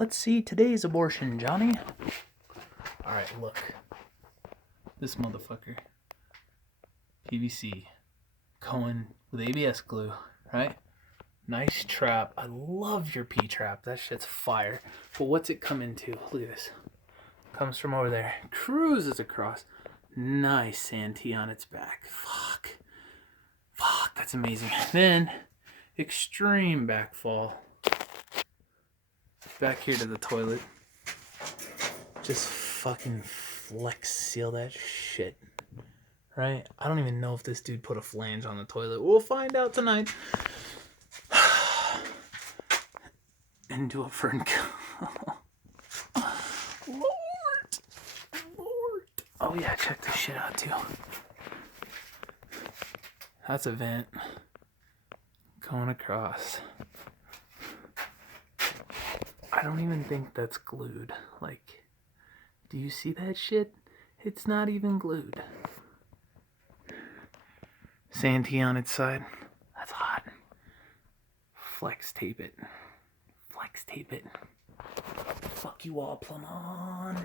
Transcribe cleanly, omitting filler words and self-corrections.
Let's see today's abortion, Johnny. Alright, look. This motherfucker. PVC. Going with ABS glue, right? Nice trap. I love your P-trap. That shit's fire. But what's it come into? Look at this. Comes from over there. Cruises across. Nice santee on its back. Fuck, that's amazing. Then, extreme backfall. Back here to the toilet. Just fucking flex seal that shit. Right? I don't even know if this dude put a flange on the toilet. We'll find out tonight. Into a fern coat. Lord. Oh yeah, check this shit out too. That's a vent. Going across. I don't even think that's glued. Like, do you see that shit? It's not even glued. Santee on its side. That's hot. Flex tape it. Fuck you all, plumb on.